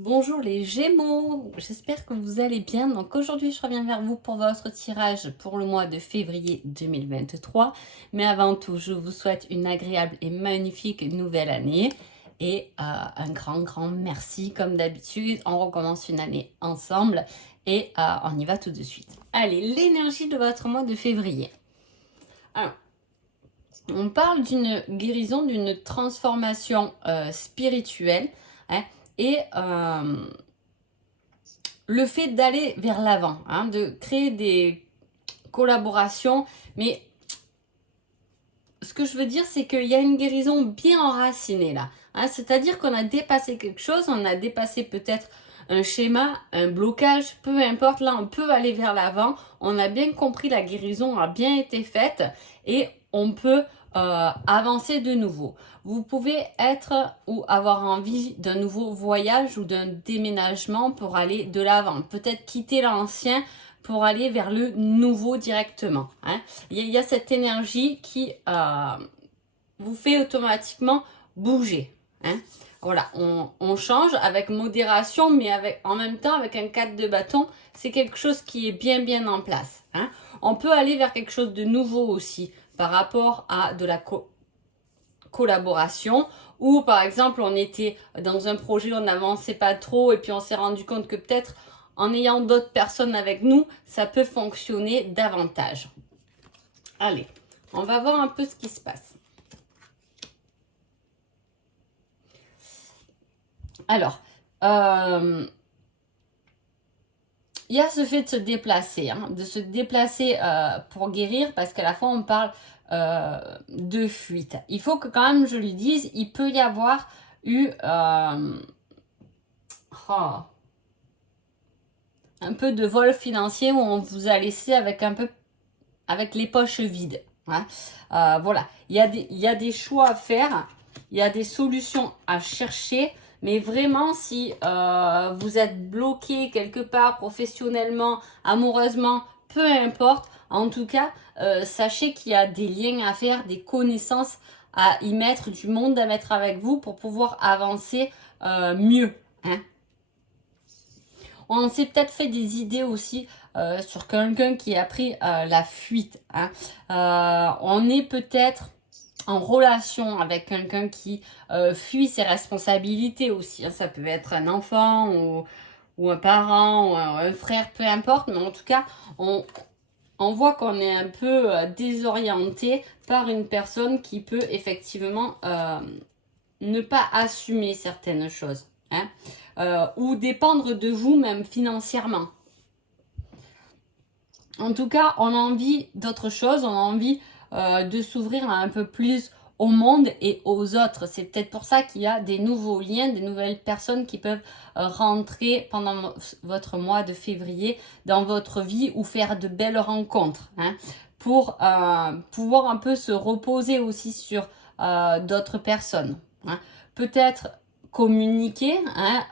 Bonjour les Gémeaux, j'espère que vous allez bien. Donc aujourd'hui, je reviens vers vous pour votre tirage pour le mois de février 2023. Mais avant tout, je vous souhaite une agréable et magnifique nouvelle année. Et un grand merci comme d'habitude. On recommence une année ensemble et on y va tout de suite. Allez, l'énergie de votre mois de février. Alors, on parle d'une guérison, d'une transformation spirituelle, hein, et le fait d'aller vers l'avant, hein, de créer des collaborations, mais ce que je veux dire, c'est qu'il y a une guérison bien enracinée là. Hein, c'est-à-dire qu'on a dépassé quelque chose, on a dépassé peut-être un schéma, un blocage, peu importe, là on peut aller vers l'avant, on a bien compris, la guérison a bien été faite et on peut avancer de nouveau. Vous pouvez être ou avoir envie d'un nouveau voyage ou d'un déménagement pour aller de l'avant. Peut-être quitter l'ancien pour aller vers le nouveau directement. Hein. Il y a cette énergie qui vous fait automatiquement bouger. Hein. Voilà, on change avec modération, mais en même temps, avec un 4 de bâton, c'est quelque chose qui est bien en place. Hein. On peut aller vers quelque chose de nouveau aussi par rapport à de la collaboration, ou par exemple on était dans un projet, on n'avançait pas trop et puis on s'est rendu compte que peut-être en ayant d'autres personnes avec nous, ça peut fonctionner davantage. Allez, on va voir un peu ce qui se passe. Alors, il y a ce fait de se déplacer, hein, pour guérir, parce qu'à la fois on parle de fuite. Il faut que quand même je lui dise, il peut y avoir eu un peu de vol financier où on vous a laissé avec les poches vides. Hein. Voilà, il y a des choix à faire, il y a des solutions à chercher, mais vraiment si vous êtes bloqué quelque part professionnellement, amoureusement, peu importe, en tout cas, sachez qu'il y a des liens à faire, des connaissances à y mettre, du monde à mettre avec vous pour pouvoir avancer mieux. Hein. On s'est peut-être fait des idées aussi sur quelqu'un qui a pris la fuite. Hein. On est peut-être en relation avec quelqu'un qui fuit ses responsabilités aussi. Hein. Ça peut être un enfant ou un parent ou un frère, peu importe. Mais en tout cas, on voit qu'on est un peu désorienté par une personne qui peut effectivement ne pas assumer certaines choses. Hein, ou dépendre de vous même financièrement. En tout cas, on a envie d'autre chose, on a envie de s'ouvrir un peu plus au monde et aux autres. C'est peut-être pour ça qu'il y a des nouveaux liens, des nouvelles personnes qui peuvent rentrer pendant votre mois de février dans votre vie ou faire de belles rencontres. Hein, pour pouvoir un peu se reposer aussi sur d'autres personnes. Hein. Peut-être communiquer, hein,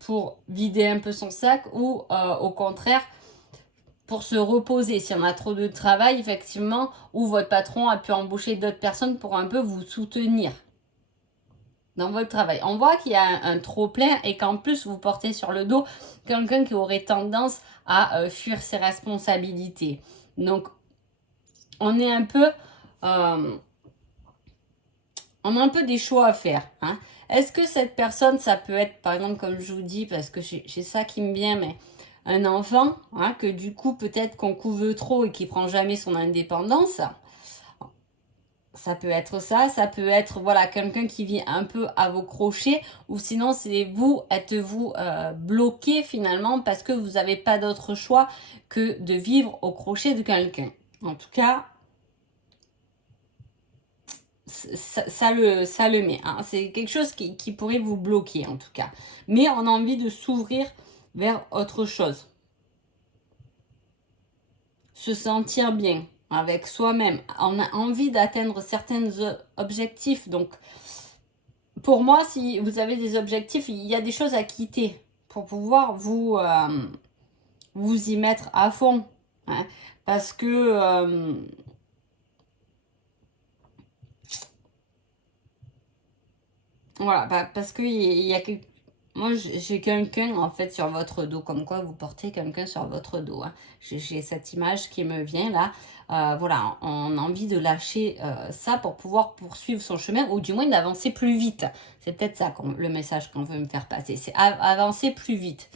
pour vider un peu son sac ou au contraire pour se reposer. Si on a trop de travail, effectivement, ou votre patron a pu embaucher d'autres personnes pour un peu vous soutenir dans votre travail. On voit qu'il y a un trop plein et qu'en plus vous portez sur le dos quelqu'un qui aurait tendance à fuir ses responsabilités. Donc, on est un peu... on a un peu des choix à faire. Hein. Est-ce que cette personne, ça peut être, par exemple, comme je vous dis, parce que j'ai ça qui me vient, mais un enfant, hein, que du coup, peut-être qu'on couve trop et qui prend jamais son indépendance. Ça peut être ça peut être voilà quelqu'un qui vit un peu à vos crochets, ou sinon c'est vous, êtes-vous bloqué finalement parce que vous n'avez pas d'autre choix que de vivre au crochet de quelqu'un. En tout cas, ça le met. Hein. C'est quelque chose qui pourrait vous bloquer en tout cas. Mais on a envie de s'ouvrir vers autre chose. Se sentir bien avec soi-même. On a envie d'atteindre certains objectifs. Donc, pour moi, si vous avez des objectifs, il y a des choses à quitter pour pouvoir vous y mettre à fond. Hein. Parce que... parce que il y a moi j'ai quelqu'un en fait sur votre dos, comme quoi vous portez quelqu'un sur votre dos. Hein. J'ai cette image qui me vient là. Voilà, on a envie de lâcher ça pour pouvoir poursuivre son chemin, ou du moins d'avancer plus vite. C'est peut-être ça le message qu'on veut me faire passer, c'est avancer plus vite.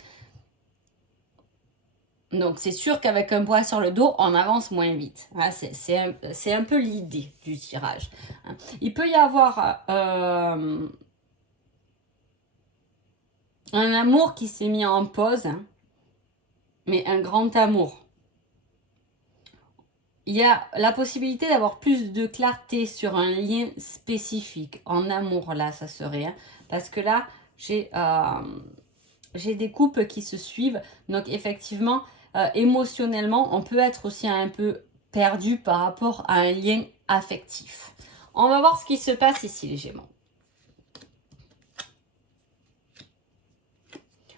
Donc c'est sûr qu'avec un poids sur le dos, on avance moins vite. Hein, c'est un peu l'idée du tirage. Hein. Il peut y avoir un amour qui s'est mis en pause, hein, mais un grand amour. Il y a la possibilité d'avoir plus de clarté sur un lien spécifique. En amour, là, ça serait. Hein, parce que là, j'ai des couples qui se suivent. Donc, effectivement, émotionnellement, on peut être aussi un peu perdu par rapport à un lien affectif. On va voir ce qui se passe ici, les Gémeaux.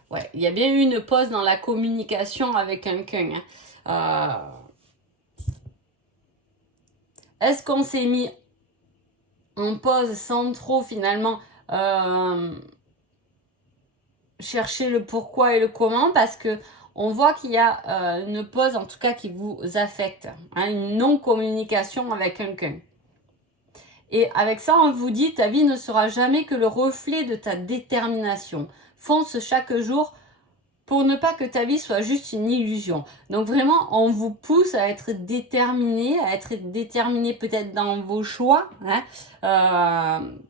Ouais, il y a bien eu une pause dans la communication avec quelqu'un. Hein. Est-ce qu'on s'est mis en pause sans trop finalement chercher le pourquoi et le comment, parce que on voit qu'il y a une pause en tout cas qui vous affecte, hein, une non-communication avec quelqu'un. Et avec ça, on vous dit, ta vie ne sera jamais que le reflet de ta détermination. Fonce chaque jour pour ne pas que ta vie soit juste une illusion. Donc vraiment, on vous pousse à être déterminé peut-être dans vos choix, hein,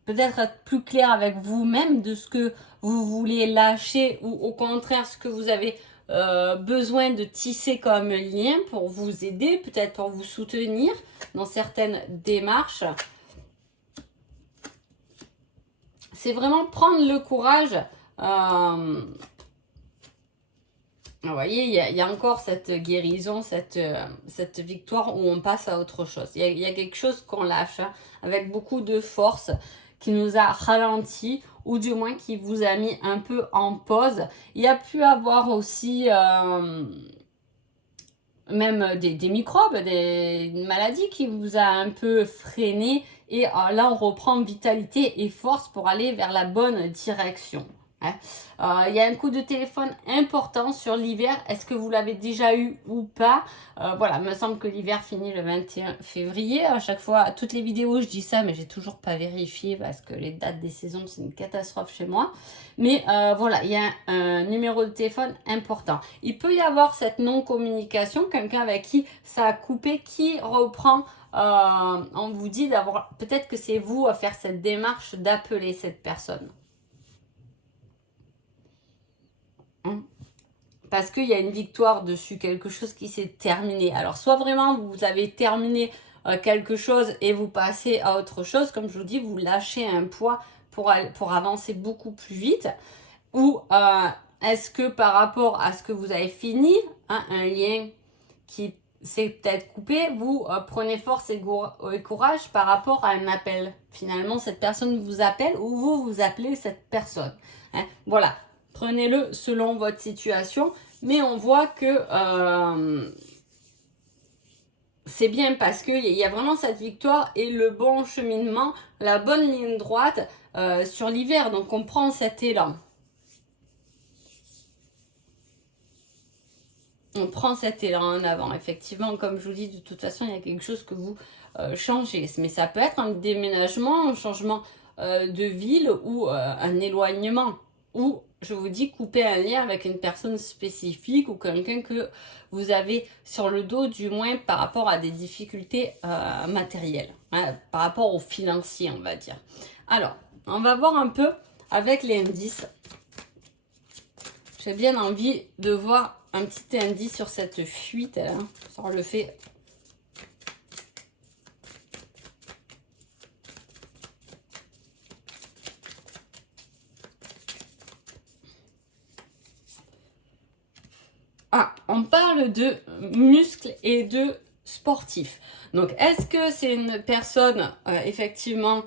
peut-être être plus clair avec vous-même de ce que vous voulez lâcher, ou au contraire ce que vous avez besoin de tisser comme lien pour vous aider, peut-être pour vous soutenir dans certaines démarches. C'est vraiment prendre le courage. Vous voyez, il y a encore cette guérison, cette victoire où on passe à autre chose. Il y a quelque chose qu'on lâche, hein, avec beaucoup de force, qui nous a ralenti, ou du moins qui vous a mis un peu en pause. Il y a pu avoir aussi même des microbes, des maladies qui vous a un peu freiné. Et là, on reprend vitalité et force pour aller vers la bonne direction. Hein. Il y a un coup de téléphone important sur l'hiver. Est-ce que vous l'avez déjà eu ou pas? Voilà, il me semble que l'hiver finit le 21 février. À chaque fois, toutes les vidéos, je dis ça, mais j'ai toujours pas vérifié parce que les dates des saisons, c'est une catastrophe chez moi. Mais voilà, il y a un numéro de téléphone important. Il peut y avoir cette non-communication, quelqu'un avec qui ça a coupé, qui reprend. On vous dit d'avoir, peut-être que c'est vous à faire cette démarche d'appeler cette personne. Parce qu'il y a une victoire dessus, quelque chose qui s'est terminé. Alors, soit vraiment vous avez terminé quelque chose et vous passez à autre chose, comme je vous dis, vous lâchez un poids pour avancer beaucoup plus vite. Ou est-ce que par rapport à ce que vous avez fini, hein, un lien qui s'est peut-être coupé, vous prenez force et courage par rapport à un appel. Finalement, cette personne vous appelle ou vous appelez cette personne. Hein. Voilà. Prenez-le selon votre situation, mais on voit que c'est bien parce qu'il y a vraiment cette victoire et le bon cheminement, la bonne ligne droite sur l'hiver. Donc on prend cet élan. On prend cet élan en avant. Effectivement, comme je vous dis, de toute façon, il y a quelque chose que vous changez. Mais ça peut être un déménagement, un changement de ville ou un éloignement. Ou, je vous dis, couper un lien avec une personne spécifique ou quelqu'un que vous avez sur le dos, du moins par rapport à des difficultés matérielles, hein, par rapport aux financiers, on va dire. Alors, on va voir un peu avec les indices. J'ai bien envie de voir un petit indice sur cette fuite, là, sur le fait. Ah, on parle de muscles et de sportifs. Donc, est-ce que c'est une personne, effectivement,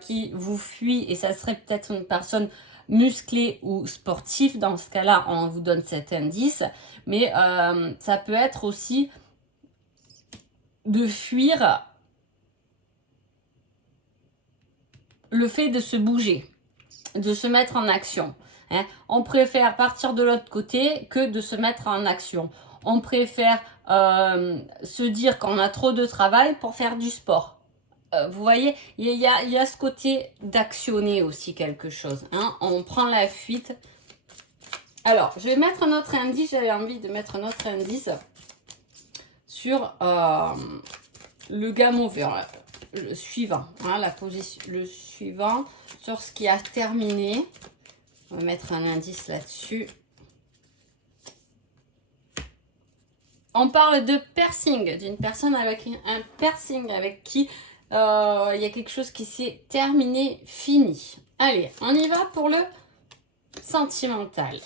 qui vous fuit, et ça serait peut-être une personne musclé ou sportif? Dans ce cas-là, on vous donne cet indice. Mais ça peut être aussi de fuir le fait de se bouger, de se mettre en action. hein. On préfère partir de l'autre côté que de se mettre en action. On préfère se dire qu'on a trop de travail pour faire du sport. Vous voyez, il y a ce côté d'actionner aussi quelque chose, hein. On prend la fuite. Alors, je vais mettre un autre indice. J'avais envie de mettre un autre indice sur le game over, le suivant, hein, la position, le suivant sur ce qui a terminé. On va mettre un indice là-dessus. On parle de piercing, d'une personne avec un piercing avec qui il y a quelque chose qui s'est terminé, fini. Allez, on y va pour le sentimental.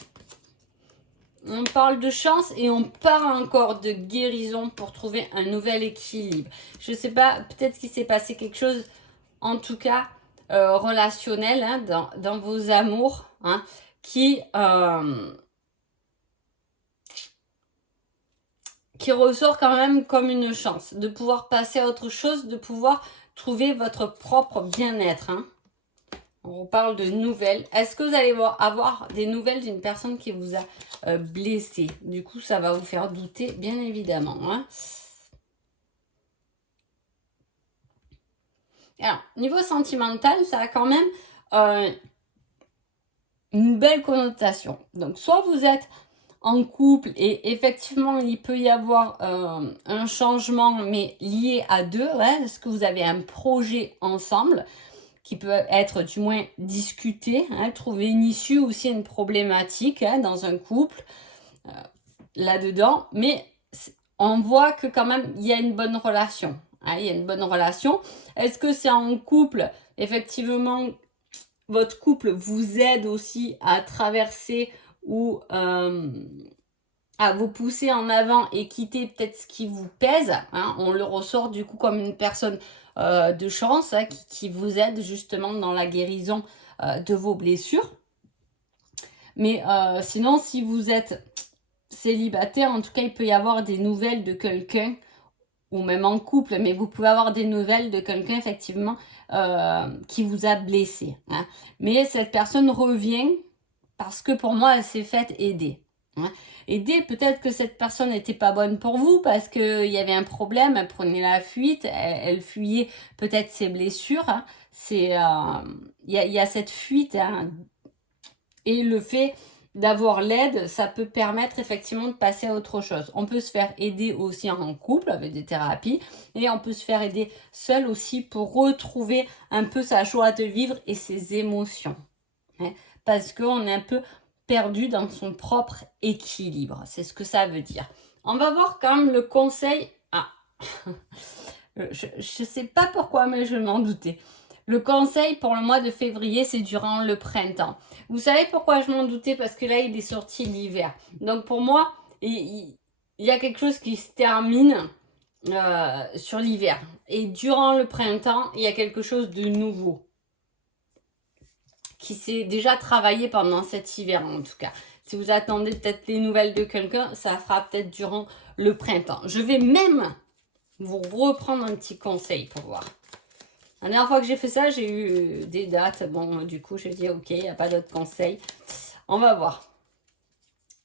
On parle de chance et on parle encore de guérison pour trouver un nouvel équilibre. Je ne sais pas, peut-être qu'il s'est passé quelque chose, en tout cas relationnel, hein, dans vos amours, hein, qui ressort quand même comme une chance de pouvoir passer à autre chose, de pouvoir trouver votre propre bien-être, hein. On parle de nouvelles. Est-ce que vous allez avoir des nouvelles d'une personne qui vous a blessé? Du coup, ça va vous faire douter, bien évidemment, hein. Alors, niveau sentimental, ça a quand même une belle connotation. Donc, soit vous êtes en couple et effectivement, il peut y avoir un changement, mais lié à deux. Ouais, est-ce que vous avez un projet ensemble qui peut être du moins discuté, hein, trouver une issue aussi à une problématique, hein, dans un couple, là-dedans. Mais on voit que quand même, il y a une bonne relation. Hein, il y a une bonne relation. Est-ce que c'est en couple, effectivement, votre couple vous aide aussi à traverser ou à vous pousser en avant et quitter peut-être ce qui vous pèse, hein. On le ressort du coup comme une personne de chance, hein, qui vous aide justement dans la guérison de vos blessures. Mais sinon, si vous êtes célibataire, en tout cas, il peut y avoir des nouvelles de quelqu'un, ou même en couple, mais vous pouvez avoir des nouvelles de quelqu'un effectivement qui vous a blessé, hein. Mais cette personne revient parce que pour moi, elle s'est faite aider, hein. Aider, peut-être que cette personne n'était pas bonne pour vous parce qu'il y avait un problème, elle prenait la fuite, elle fuyait peut-être ses blessures, hein. Il y a cette fuite, hein. Et le fait d'avoir l'aide, ça peut permettre effectivement de passer à autre chose. On peut se faire aider aussi en couple avec des thérapies et on peut se faire aider seul aussi pour retrouver un peu sa joie de vivre et ses émotions, hein, parce qu'on est un peu perdu dans son propre équilibre. C'est ce que ça veut dire. On va voir quand même le conseil. Ah, je ne sais pas pourquoi, mais je m'en doutais. Le conseil pour le mois de février, c'est durant le printemps. Vous savez pourquoi je m'en doutais? Parce que là, il est sorti l'hiver. Donc pour moi, il y a quelque chose qui se termine sur l'hiver. Et durant le printemps, il y a quelque chose de nouveau qui s'est déjà travaillé pendant cet hiver en tout cas. Si vous attendez peut-être les nouvelles de quelqu'un, ça fera peut-être durant le printemps. Je vais même vous reprendre un petit conseil pour voir. La dernière fois que j'ai fait ça, j'ai eu des dates. Bon, du coup, j'ai dit ok, il n'y a pas d'autres conseils. On va voir.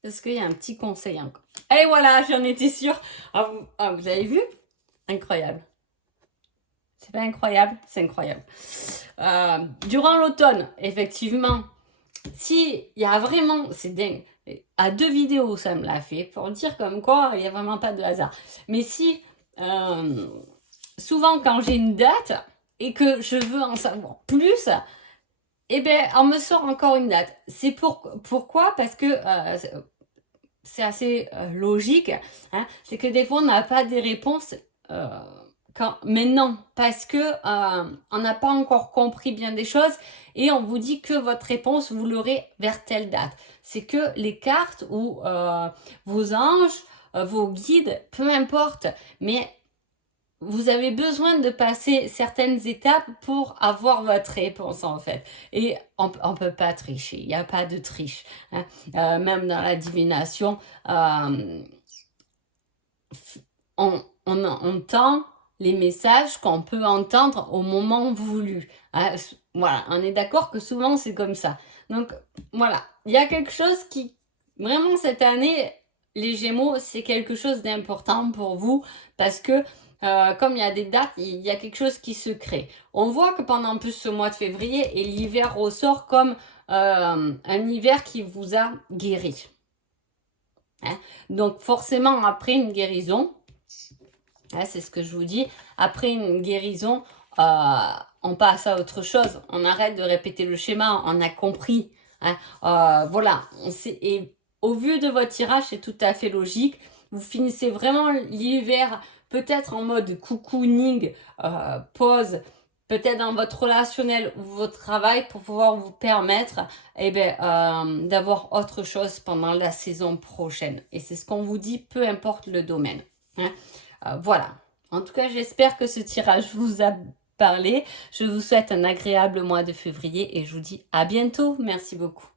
Est-ce qu'il y a un petit conseil encore? Et voilà, j'en étais sûre. Vous avez vu? Incroyable. C'est pas incroyable? C'est incroyable. Durant l'automne, effectivement, si il y a vraiment, c'est dingue, à 2 vidéos ça me l'a fait, pour dire comme quoi il n'y a vraiment pas de hasard. Mais si, souvent quand j'ai une date et que je veux en savoir plus, eh bien, on me sort encore une date. C'est pourquoi? Parce que c'est assez logique, hein, c'est que des fois on n'a pas des réponses mais non, parce que on n'a pas encore compris bien des choses et on vous dit que votre réponse, vous l'aurez vers telle date. C'est que les cartes ou vos anges, vos guides, peu importe, mais vous avez besoin de passer certaines étapes pour avoir votre réponse en fait. Et on ne peut pas tricher, il n'y a pas de triche, hein. Même dans la divination, on entend les messages qu'on peut entendre au moment voulu. Voilà, on est d'accord que souvent c'est comme ça. Donc voilà, il y a quelque chose qui, vraiment cette année, les Gémeaux, c'est quelque chose d'important pour vous parce que comme il y a des dates, il y a quelque chose qui se crée. On voit que pendant plus ce mois de février, et l'hiver ressort comme un hiver qui vous a guéri. Hein? Donc forcément, après une guérison, hein, c'est ce que je vous dis, après une guérison, on passe à autre chose. On arrête de répéter le schéma, on a compris. Hein? Voilà, et au vu de votre tirage, c'est tout à fait logique. Vous finissez vraiment l'hiver peut-être en mode cocooning, pause, peut-être dans votre relationnel ou votre travail pour pouvoir vous permettre d'avoir autre chose pendant la saison prochaine. Et c'est ce qu'on vous dit, peu importe le domaine. Hein. Voilà. En tout cas, j'espère que ce tirage vous a parlé. Je vous souhaite un agréable mois de février et je vous dis à bientôt. Merci beaucoup.